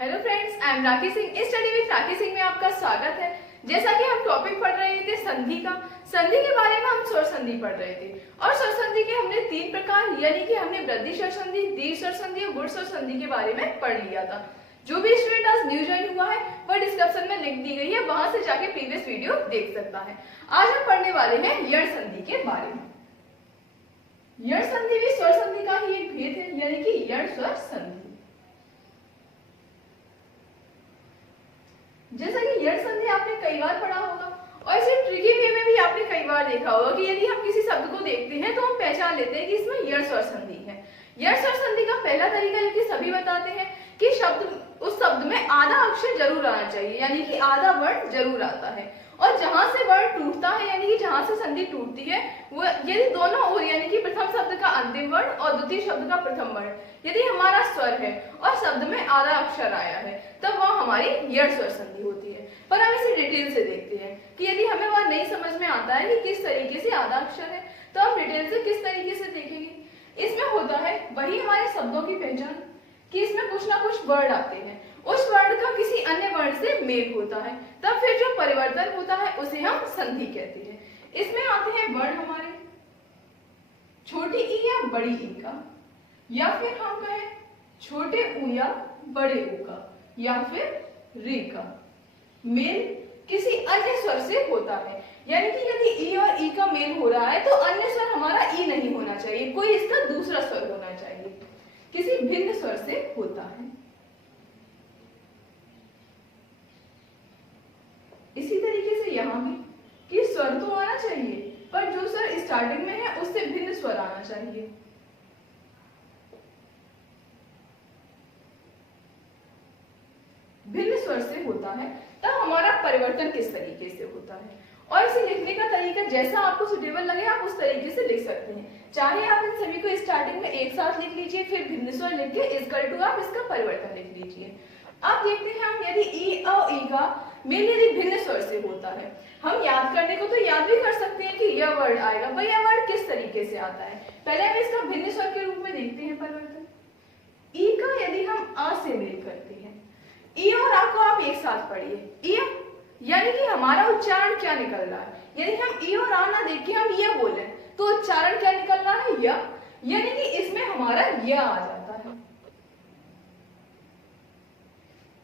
Hello friends, I am Rakhi Singh. Study with Rakhi Singh में आपका स्वागत है। जैसा कि हम टॉपिक पढ़ रहे थे संधि का, संधि के बारे में हम स्वर संधि पढ़ रहे थे और स्वर संधि के हमने 3 प्रकार यानी कि हमने वृद्धि स्वर संधि, दीर्घ स्वर संधि और गुण स्वर संधि के बारे में पढ़ लिया था। जो भी स्टूडेंट आज न्यू ज्वाइन हुआ है वह डिस्क्रिप्शन में लिंक दी गई है, वहां से जाके प्रीवियस वीडियो देख सकता है। आज हम पढ़ने वाले हैं यण संधि के बारे में। यण संधि भी स्वर संधि का ही एक भेद है यानी कि यण स्वर संधि। जैसा कि यण संधि आपने कई बार पढ़ा होगा और इसे ट्रिकी वे में भी आपने कई बार देखा होगा कि यदि हम किसी शब्द को देखते हैं तो हम पहचान लेते हैं कि इसमें यण स्वर संधि है। यण स्वर संधि का पहला तरीका जो कि सभी बताते हैं कि उस शब्द में आधा अक्षर जरूर आना चाहिए यानी कि आधा वर्ण जरूर आता है, और जहां से वर्ण टूटता है यानी कि जहां से संधि टूटती है वो यदि दोनों ओर यानी कि प्रथम शब्द का अंतिम वर्ण और द्वितीय शब्द का प्रथम वर्ण यदि हमारा स्वर है और शब्द में आधा अक्षर आया है तब वह हमारी यण स्वर संधि होती है। पर हम इसे डिटेल से देखते हैं कि यदि हमें वह नहीं समझ में आता है कि किस तरीके से आधा अक्षर है तो हम डिटेल से किस तरीके से देखेंगे। इसमें होता है वही हमारे शब्दों की पहचान कि इसमें कुछ ना कुछ वर्ण आते हैं, उस वर्ण का किसी अन्य वर्ण से मेल होता है, तब फिर जो परिवर्तन होता है उसे हम संधि कहते हैं। इसमें आते हैं वर्ण हमारे छोटी ई या बड़ी ई का, या फिर हम कहें छोटे ऊ या बड़े ऊ का, या फिर रे का मेल किसी अन्य स्वर से होता है। यानी कि यदि ई और ई का मेल हो रहा है तो अन्य स्वर हमारा ई नहीं होना चाहिए, कोई इसका दूसरा स्वर होना चाहिए, किसी भिन्न स्वर से होता है। इसी तरीके से यहां भी कि स्वर तो आना चाहिए पर जो स्वर स्टार्टिंग में है उससे भिन्न स्वर आना चाहिए। भिन्न स्वर से होता है तब हमारा परिवर्तन किस तरीके से होता है, और इसे लिखने का तरीका जैसा आपको सुटेबल लगे आप उस तरीके से लिख सकते हैं। चाहे आप इन सभी को स्टार्टिंग में एक साथ लिख लीजिए, फिर भिन्न स्वर लिख के इक्वल टू आप इसका परिवर्तन लिख लीजिए। अब देखते हैं हम यदि ई और ई का मेल यदि भिन्न स्वर से होता है, हम याद करने को तो याद भी कर सकते हैं कि यह वर्ड आएगा, पर यह वर्ड किस तरीके से आता है। पहले हम इसका भिन्न स्वर के रूप में देखते हैं परिवर्तन। ई का यदि हम आ से मेल करते हैं, ई और आ को आप एक साथ पढ़िए, ई यानी कि हमारा उच्चारण क्या निकल रहा है। यदि हम ई और आ ना देख के हम ये बोले तो उच्चारण क्या निकल रहा है, य, यानी कि इसमें हमारा य आ जाता है।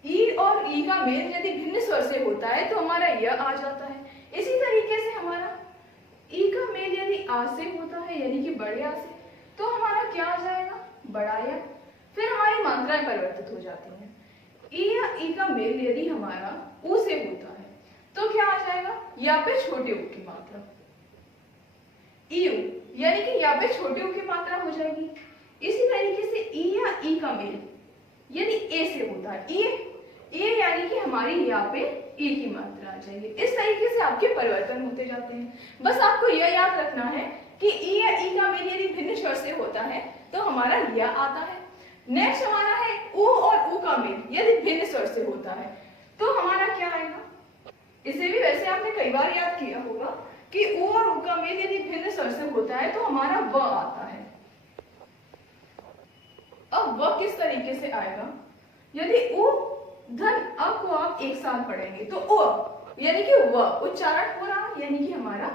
ई और ई का मेल यदि भिन्न स्वर से होता है तो हमारा य आ जाता है। इसी तरीके से हमारा ई का मेल यदि आ से होता है यानी कि बड़े आ से तो हमारा क्या आ जाएगा, बड़ा या। फिर हमारी मात्राएं परिवर्तित हो जाती हैं। ई या ई का मेल यदि हमारा ऊ से होता है तो क्या आ जाएगा, या पे छोटे ऊ की मात्रा, ई यानी कि या पे छोटे ऊ की मात्रा हो जाएगी। इसी तरीके से ई या ई का मेल यदि ए से होता है, ए यानी कि हमारी यहाँ पे ई की मात्रा आ जाएगी। इस तरीके से आपके परिवर्तन होते जाते हैं। बस आपको यह याद रखना है कि ई या ई का मेल यदि भिन्न स्वर से होता है तो हमारा या आता है। नेक्स्ट हमारा है ऊ और ऊ का मेल यदि भिन्न स्वर से होता है तो हमारा क्या आएगा। इसे भी वैसे आपने कई बार याद किया होगा कि ऊ और ऊ का मेल यदि भिन्न स्वर से होता है तो हमारा व आता है। अब व किस तरीके से आएगा, यदि ऊ धन अ को आप एक साथ पढ़ेंगे तो उ यानी कि व उच्चारण हो रहा यानी कि हमारा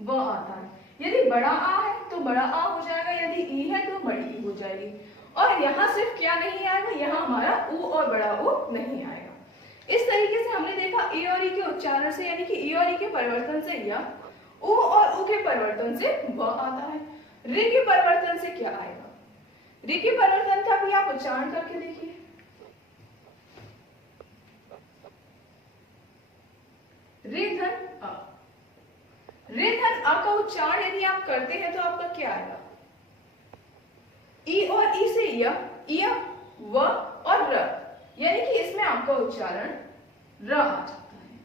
व आता है। यदि बड़ा आ है तो बड़ा आ हो जाएगा, यदि ई है तो बड़ी ई हो जाएगी। और यहाँ सिर्फ क्या नहीं आएगा, यहाँ हमारा ऊ और बड़ा ऊ नहीं आएगा। इस तरीके से हमने देखा ई और ई के उच्चारण से यानी कि ई और ई के परिवर्तन से या, ऊ और ऊ के परिवर्तन से व आता है। रे के परिवर्तन से क्या आएगा, रे के परिवर्तन का भी आप उच्चारण करके देखिए। रे धन अ, रे धन अ का उच्चारण यदि आप करते हैं तो आपका क्या आएगा, ई और ई से य, व और र, यानी कि इसमें आपका उच्चारण र आ जाता है।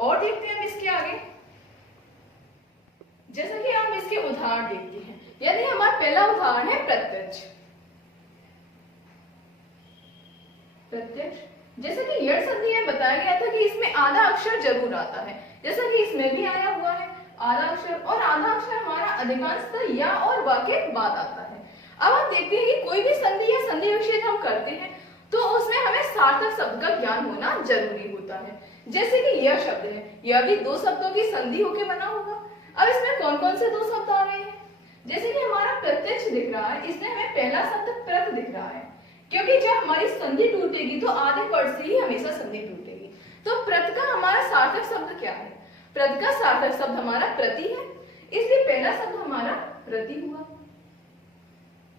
और देखते हैं हम इसके आगे। जैसा कि हम इसके उदाहरण देखते हैं, यदि हमारा पहला उदाहरण है प्रत्यक्ष। जैसा कि यण संधि में बताया गया था कि इसमें आधा अक्षर जरूर आता है, जैसा कि इसमें भी आया हुआ है। आधा अक्षर, और आधा अक्षर हमारा अधिकांशतः या और व के बाद आता है। अब हम देखते हैं कि कोई भी संधि या संधि विच्छेद हम करते हैं तो उसमें हमें सार्थक शब्द का ज्ञान होना जरूरी होता है। जैसे कि यह शब्द है, यह भी दो शब्दों की संधि होकर बना होगा। अब इसमें कौन कौन से दो शब्द आ रहे हैं? जैसे कि हमारा प्रत्यक्ष दिख रहा है, इसमें हमें पहला शब्द प्रत दिख रहा है, क्योंकि जब हमारी संधि टूटेगी तो आधे पद से ही हमेशा संधि टूटेगी। तो प्रत का हमारा सार्थक शब्द क्या है? प्रत का सार्थक शब्द हमारा प्रति है, इसलिए पहला शब्द हमारा प्रति हुआ।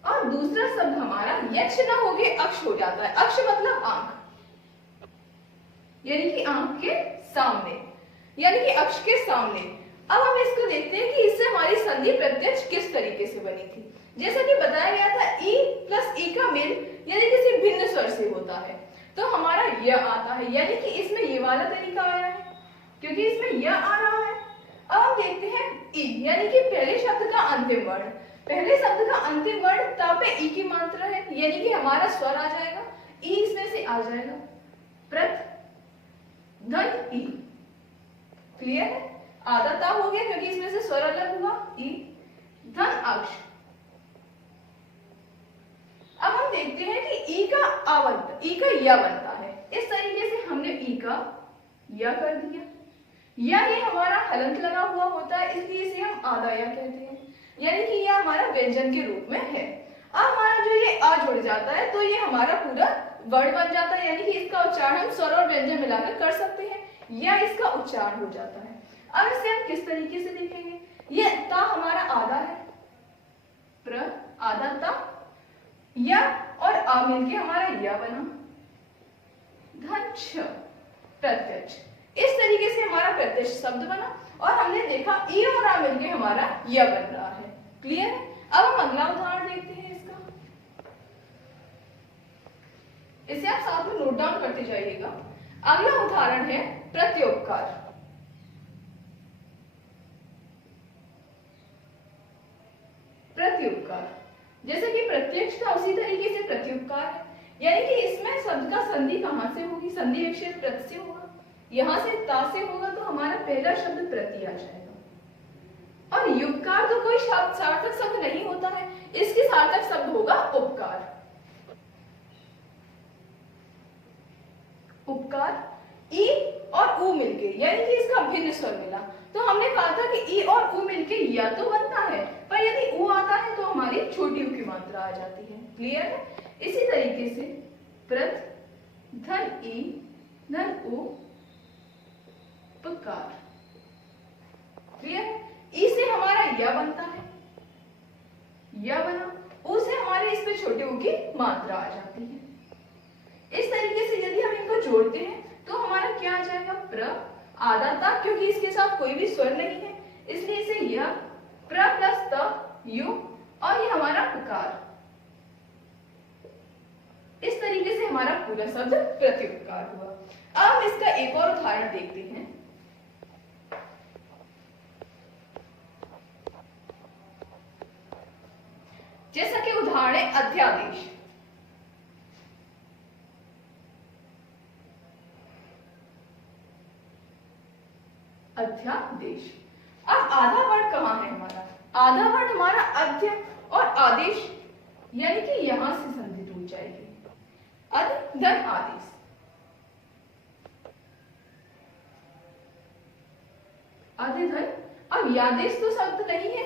और दूसरा शब्द हमारा यक्ष न होके अक्ष हो जाता है। अक्ष मतलब आंख, यानी कि आंख के सामने, यानी कि अक्ष के सामने। अब हम इसको देखते हैं कि इससे हमारी संधि प्रत्यक्ष किस तरीके से बनी थी। जैसा कि बताया गया था ई प्लस ई का मेल यदि किसी भिन्न स्वर से होता है तो हमारा यह आता है, यानी कि इसमें ये वाला तरीका आया है क्योंकि इसमें यह आ रहा है। अब हम देखते हैं ई, यानी कि पहले शब्द का अंतिम वर्ण, पहले शब्द का अंतिम वर्ण ता पे ई की मात्रा है, यानी कि हमारा स्वर आ जाएगा, ई इसमें से आ जाएगा, प्रत धन ई। क्लियर है? आधा ता हो गया क्योंकि इसमें से स्वर अलग हुआ, ई धन अक्ष। अब हम देखते हैं कि ई का आवंत, ई का या बनता है। इस तरीके से हमने ई का या कर दिया, या ये हमारा हलंत लगा हुआ होता है इसलिए इसे हम आधा या कहते हैं, यानी कि यह हमारा व्यंजन के रूप में है। अब हमारा जो ये आ जुड़ जाता है तो ये हमारा पूरा वर्ड बन जाता है, यानी कि इसका उच्चारण हम स्वर और व्यंजन मिलाकर कर सकते हैं, या इसका उच्चारण हो जाता है। अब इसे हम किस तरीके से देखेंगे? ये ता हमारा आधा है, प्र आधा ता, या और आ मिलके हमारा या बना, धन छ प्रत्यक्ष। इस तरीके से हमारा प्रत्यक्ष शब्द बना और हमने देखा ई और आ मिलके हमारा या बन रहा है। क्लियर है? अब हम अगला उदाहरण देखते हैं इसका। इसे आप साथ में नोट डाउन करते जाइएगा। अगला उदाहरण है प्रत्योपकार। प्रत्युपकार, जैसे कि प्रत्यक्ष था उसी तरीके से प्रत्युपकार है, यानी कि इसमें शब्द का संधि कहां से होगी? संधि विच्छेद प्रत से होगा, यहां से ता से होगा तो हमारा पहला शब्द प्रति आ जाएगा। और युपकार तो कोई सार्थक शब्द नहीं होता है, इसकी सार्थक शब्द होगा उपकार। उपकार ई और उ मिलके, यानी कि इसका भिन्न स्वर मिला, तो हमने कहा था कि ई और उ मिलके या तो बनता है, पर यदि उ आता है तो हमारी छोटी उ की मात्रा आ जाती है। क्लियर है? इसी तरीके से प्रत धन ई धन उ उपकार। क्लियर है? ई से हमारा या बनता है, या बना, उ से हमारे इस पे छोटे उ की मात्रा आ जाती है। इस तरीके से यदि हम इनको जोड़ते हैं तो हमारा क्या आ जाएगा? प्र आधा ता, क्योंकि इसके साथ कोई भी स्वर नहीं है इसलिए इसे यह प्र प्लस त यु, और ये हमारा पुकार। इस तरीके से हमारा पूरा शब्द प्रत्युपकार हुआ। अब हम इसका एक और उदाहरण देखते हैं। जैसा कि उदाहरण है अध्यादेश। अध्यादेश। अब आधा वर्ड कहां है हमारा? आधा वर्ड हमारा अध्य और आदेश, यानी कि यहां से संधि टूट जाएगी, अध धन आदेश। आधे धन, अब यादेश तो शब्द नहीं है,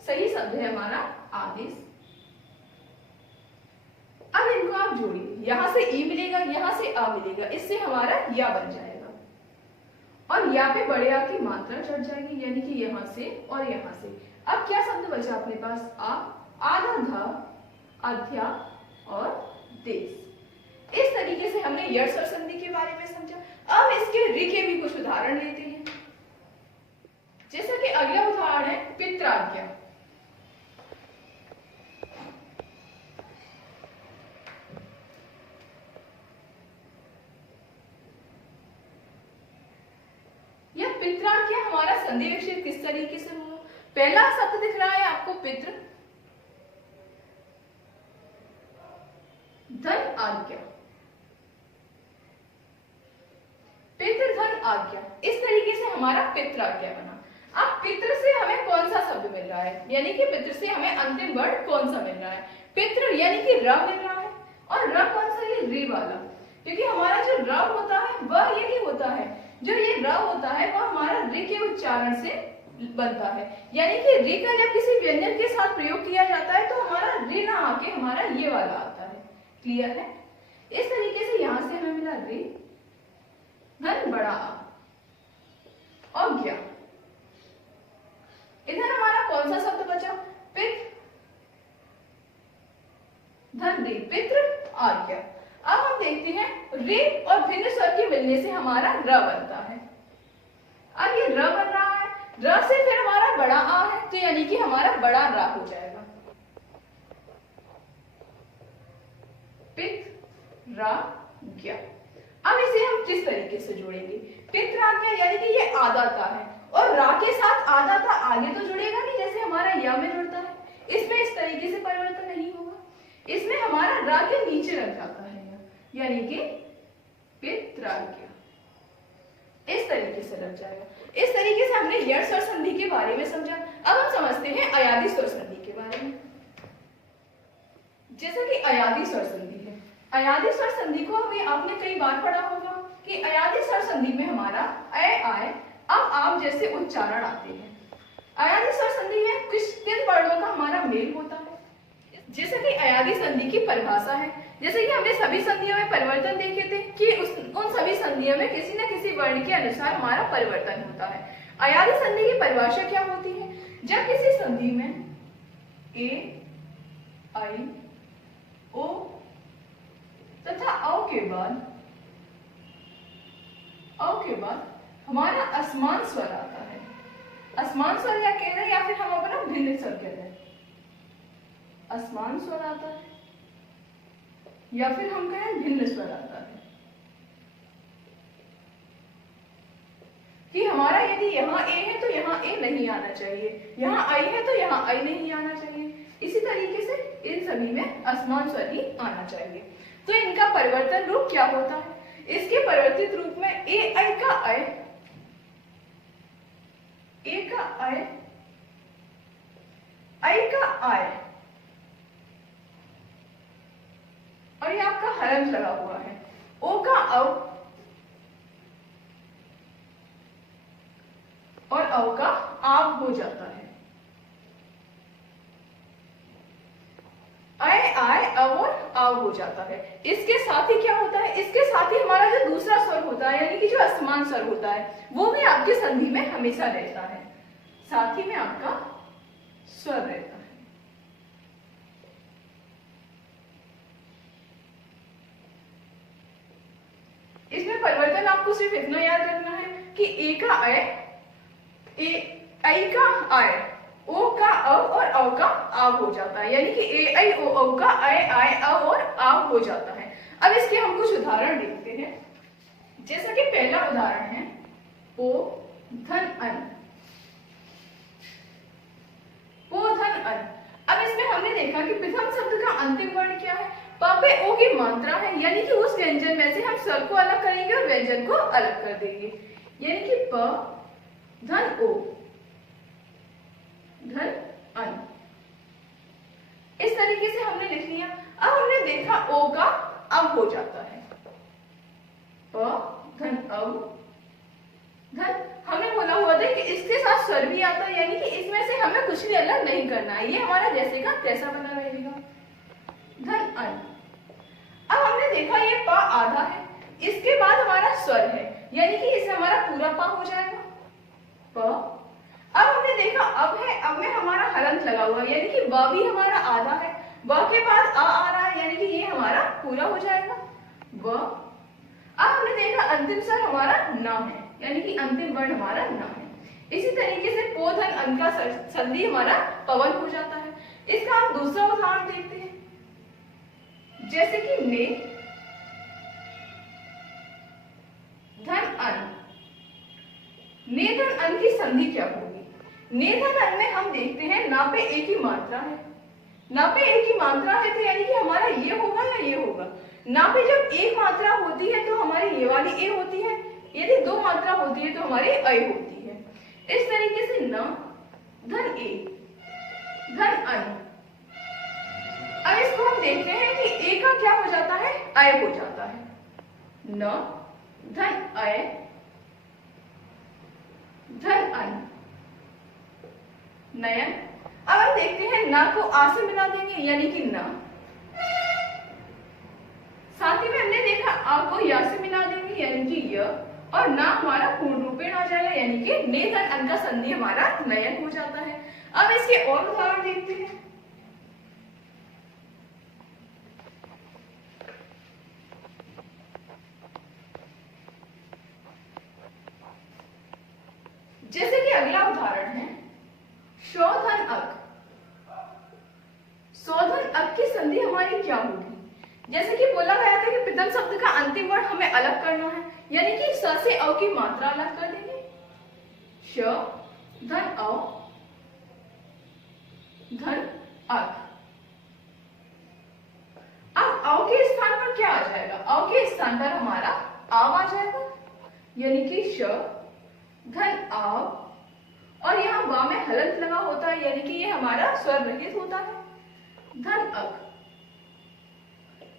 सही शब्द है हमारा आदेश। अब इनको आप जोड़िए, यहां से ई मिलेगा, यहां से आ मिलेगा, इससे हमारा या बन जाएगा, और या पे बड़े आ की मात्रा चढ़ जाएगी, यानी कि यहां से और यहां से। अब क्या शब्द बचा अपने पास? आ, आधा धा, अध्या और देश। इस तरीके से हमने यश और संधि के बारे में समझा। अब इसके रि के भी कुछ उदाहरण लेते हैं। जैसा कि अगला उदाहरण है पित्राज्ञा। यह पित्राज्ञा हमारा संधि विच्छेद किस तरीके से हुआ? पहला शब्द दिख रहा है आपको पितृ, धन आज्ञा, पितृ धन आज्ञा। इस तरीके से हमारा पित्राज्ञा बना। अब पितृ से हमें कौन सा शब्द मिल रहा है, यानी कि पितृ से हमें अंतिम वर्ण कौन सा मिल रहा है? पितृ यानी कि र मिल रहा है, और र कौन सा? ये री वाला, क्योंकि हमारा जो र होता है वह ये नहीं होता है, जो ये र होता है वह हमारा रि के उच्चारण से बनता है, यानी कि रि का जब किसी व्यंजन के साथ प्रयोग किया जाता है तो हमारा रि ना आके हमारा ये वाला आता है। क्लियर है? इस तरीके से यहां से हमें मिला रि धन बड़ा आ और ज्ञा। इधर हमारा कौन सा शब्द बचा? पित धन रे, पितृ आज्ञा। अब हम देखते हैं रे और भिन्न स्वर के मिलने से हमारा र बनता है। अब ये र बन रहा है, र से फिर हमारा बड़ा आ है, तो यानी कि हमारा बड़ा रा हो जाएगा। पित रा ज्ञा। अब इसे हम किस तरीके से जोड़ेंगे? पित रा ज्ञा यानी कि ये आदाता है, और रा के साथ आदाता आगे तो जुड़ेगा नहीं जैसे हमारा या में जुड़ता है, इसमें इस तरीके से परिवर्तन नहीं होगा, इसमें हमारा रा के नीचे रख जाता है, यानी कि पित्राज्ञा। इस तरीके से लग जाएगा। इस तरीके से हमने यण स्वर संधि के बारे में समझा। अब हम समझते हैं अयादि स्वर संधि के बारे में। जैसा कि अयादि स्वर संधि है, अयादि स्वर संधि को अभी आपने कई बार पढ़ा होगा कि अयादि स्वर संधि में हमारा अय आय अब आप जैसे उच्चारण आते हैं। अयादि स्वर संधि में किन वर्णों का हमारा मेल होता है? जैसे कि अयादि संधि की परिभाषा है, जैसे कि हमने सभी संधियों में परिवर्तन देखे थे कि उन सभी संधियों में किसी न किसी वर्ण के अनुसार हमारा परिवर्तन होता है। अयादि संधि की परिभाषा क्या होती है? जब किसी संधि में ए, आई, ओ तथा औ के बाद हमारा असमान स्वर आता है। असमान स्वर या कह रहे हैं, या फिर हम अपना भिन्न स्वर कह रहे हैं। असमान स्वर आता है या फिर हम कहें भिन्न स्वर आता है, कि हमारा यदि यहाँ ए है तो यहाँ ए नहीं आना चाहिए, यहाँ आई है तो यहाँ आई नहीं आना चाहिए। इसी तरीके से इन सभी में असमान स्वर ही आना चाहिए। तो इनका परिवर्तन रूप क्या होता है? इसके परिवर्तित रूप में ए आई का अय, ए का अय, आई का आय, और ये आपका हलंत लगा हुआ है। ओ का औ और औ का आव हो जाता है। अय आय अव और आव हो जाता है। इसके साथ ही क्या होता है? इसके साथ ही हमारा जो दूसरा स्वर होता है, यानी कि जो असमान स्वर होता है, वो भी आपके संधि में हमेशा रहता है, साथ ही में आपका स्वर रहता है। इसमें परिवर्तन आपको सिर्फ इतना याद रखना है कि ए का अय, आई का आय, ओ का अव और अव का आव हो जाता है, यानी कि ए आई ओ अव का अय आय अव और आव हो जाता है। अब इसके हम कुछ उदाहरण देखते हैं। जैसा कि पहला उदाहरण है पो धन अन, पो धन अन। अब इसमें हमने देखा कि प्रथम शब्द का अंतिम वर्ण क्या है? प पे ओ की मात्रा है, यानी कि उस व्यंजन में से हम स्वर को अलग करेंगे और व्यंजन को अलग कर देंगे, यानी कि प धन ओ धन अन। इस तरीके से हमने लिख लिया। अब हमने देखा ओ का अब हो जाता है, प धन अव धन। हमने बोला हुआ था कि इसके साथ स्वर भी आता है, यानी कि इसमें से हमें कुछ भी अलग नहीं करना है, ये हमारा जैसे का तैसा बना रहेगा, धन अन। अब हमने देखा ये प आधा है, इसके बाद हमारा स्वर है, यानी कि इससे हमारा पूरा प हो जाएगा प। अब हमने देखा अब है, अब में हमारा हलंत लगा हुआ है, यानी कि ब भी हमारा आधा है, ब के बाद आ रहा है, यानी कि ये हमारा पूरा हो जाएगा ब। अब हमने देखा अंतिम स्वर हमारा न है, यानी कि अंतिम वर्ण हमारा न है। इसी तरीके से पो धन अन का संधि हमारा पवन हो जाता है। इसका हम दूसरा उदाहरण देखते हैं। जैसे कि ने धन अन, ने धन अन की संधि क्या होगी? ने धन अन में हम देखते हैं ना पे ए की मात्रा है, ना पे ए की मात्रा है तो यानी कि हमारा ये होगा या ये होगा। ना पे जब एक मात्रा होती है तो हमारी ये वाली ए होती है, यदि दो मात्रा होती है तो हमारी अय होती है। इस तरीके से न धन ए धन अन। अब इसको हम देखते हैं कि ए का क्या हो जाता है, अय हो जाता है। न धन अय धन अन नयन। अब हम देखते हैं ना को आ से मिला देंगे यानी कि न। साथ ही में हमने देखा आ को या से मिला देंगे यानी कि य, और ना हमारा पूर्ण रूपेण आ जाएगा यानी कि ने धन अन का संधि हमारा नयन हो जाता है। अब इसके और उदाहरण देखते हैं। जैसे कि अगला उदाहरण है शोधन अक। शोधन अक की संधि हमारी क्या होगी? जैसे कि बोला गया था कि पितम शब्द का अंतिम वर्ण हमें अलग करना है, यानी कि स से अ की मात्रा अलग कर देंगे। श धन अ धन अक। अब अ के स्थान पर क्या आ जाएगा? अ के स्थान पर हमारा आव आ जाएगा, यानी कि श धन आव, और यहाँ वा में हलंत लगा होता है यानी कि ये हमारा स्वर रहित होता है। धन अक।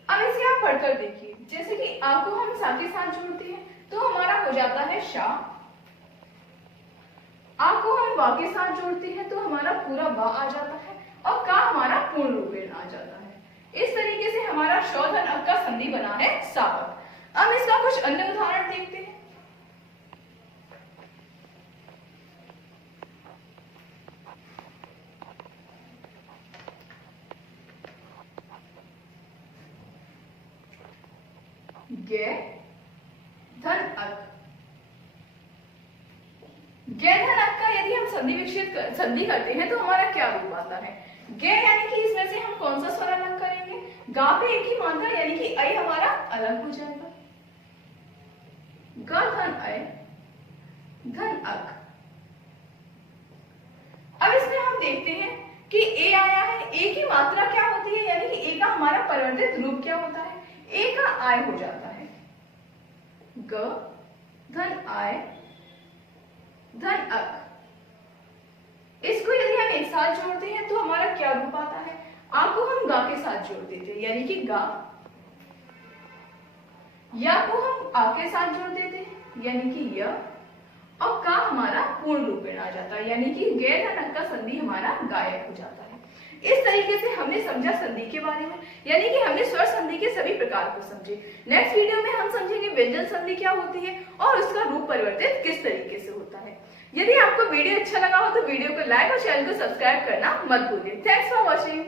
अब इसे आप पढ़कर देखिए। जैसे कि आ को हम सा के साथ जोड़ते हैं तो हमारा हो जाता है शा। आ को हम वा के साथ जोड़ते हैं तो हमारा पूरा वा आ जाता है, और का हमारा पूर्ण रूपेण आ जाता है। इस तरीके से हमारा शोधन अक का संधि बना है सावक। अब इसका कुछ अन्य उदाहरण देखते हैं। गे धन अक। गे धन अक का यदि हम संधि करते हैं तो हमारा क्या रूप आता है? गे यानी कि इसमें से हम कौन सा स्वर अलग करेंगे? गा पे एक ही मात्रा यानी कि अय हमारा अलग हो जाएगा। ग धन अय धन अक। अब इसमें हम देखते हैं कि ए आया है। ए की मात्रा क्या होती है, यानी कि ए का हमारा परिवर्तित रूप क्या होता है? ए का आय हो जाता है। ग धन आय धन अक। इसको यदि हम एक साथ जोड़ते हैं तो हमारा क्या रूप आता है? आ को हम गा के साथ जोड़ देते हैं यानी कि गा। या को हम आ के साथ जोड़ देते हैं यानी कि य, और का हमारा पूर्ण रूपेण आ जाता है यानी कि गे धन अक का संधि हमारा गायक हो जाता है। इस तरीके से हमने समझा संधि के बारे में, यानी कि हमने स्वर संधि के सभी प्रकार को समझे। नेक्स्ट वीडियो में हम समझेंगे व्यंजन संधि क्या होती है और उसका रूप परिवर्तित किस तरीके से होता है। यदि आपको वीडियो अच्छा लगा हो तो वीडियो को लाइक और चैनल को सब्सक्राइब करना मत भूलिए। Thanks for watching.